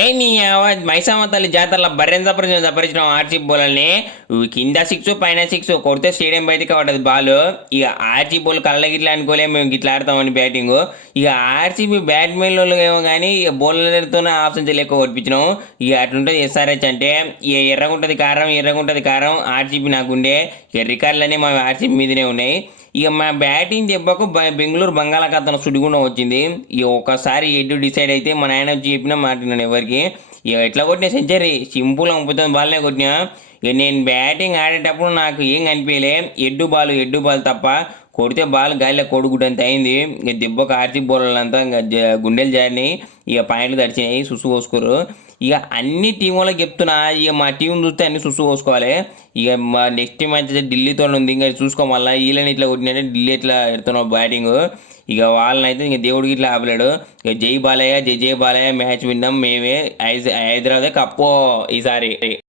ఏ నీ మైసమ్మ తల్లి జాతరలో బర్రెన్ జపరించిన ఆర్చీప్ బౌలర్ని కింద సిక్స్ పైన సిక్స్ కొడితే స్టేడియం బయటకి పడ్డది బాల్. ఇక ఆర్చీప్ బౌల్ కళ్ళ గిట్లా అనుకోలే మేము గిట్లా ఆడతామని బ్యాటింగ్. ఇక ఆర్చీపీ బ్యాట్మెన్ ఏమో కానీ ఇక బౌలర్తోనే ఆప్షన్స్ ఎక్కువ కొట్టించినాం. ఇక అట్లుంటుంది ఎస్ఆర్హెచ్ అంటే. ఇక ఎర్రగుంటది కారం ఆర్చీపీ నాకుండే. ఇక రికార్డులన్నీ మా ఆర్చీపీ మీదనే ఉన్నాయి. ఇక మా బ్యాటింగ్ దెబ్బకు బెంగళూరు బంగాళాఖాతం సుడిగుండం వచ్చింది. ఇక ఒకసారి ఎడ్డు డిసైడ్ అయితే మా నాయన వచ్చి చెప్పినా మాట్లాడినాను ఎవరికి. ఇక ఎట్లా కొట్టినా సెంచరీ సింపుల్గా 30 బాల్నే కొట్టినా. ఇక నేను బ్యాటింగ్ ఆడేటప్పుడు నాకు ఏం కనిపించలే, ఎడ్డు బాల్ తప్ప. కొడితే బాల్ గాలిలో కొడుకుడంత అయింది. ఇక దెబ్బకు ఆర్చీప్ బౌలర్లంతా ఇంకా గుండెలు జారినాయి. ఇక పాయింట్లు తడిచినాయి, సుసు పోసుకోరు. ఇక అన్ని టీములకు చెప్తున్నా, ఇక మా టీం చూస్తే అన్ని సుసు పోసుకోవాలి. ఇక మా నెక్స్ట్ మ్యాచ్ అయితే ఢిల్లీతో ఉంది. ఇంకా చూసుకోమల్లా వీళ్ళని ఇట్లా కొట్టినట్టే ఢిల్లీ ఇట్లా ఎడుతున్నావు బ్యాటింగ్. ఇక వాళ్ళని అయితే ఇంక దేవుడికి ఇట్లా ఆపలేడు. ఇక జై బాలయ్య, జై బాలయ్య, మ్యాచ్ విన్నాం మేమే. హైదరాబాద్ కప్పు ఈసారి.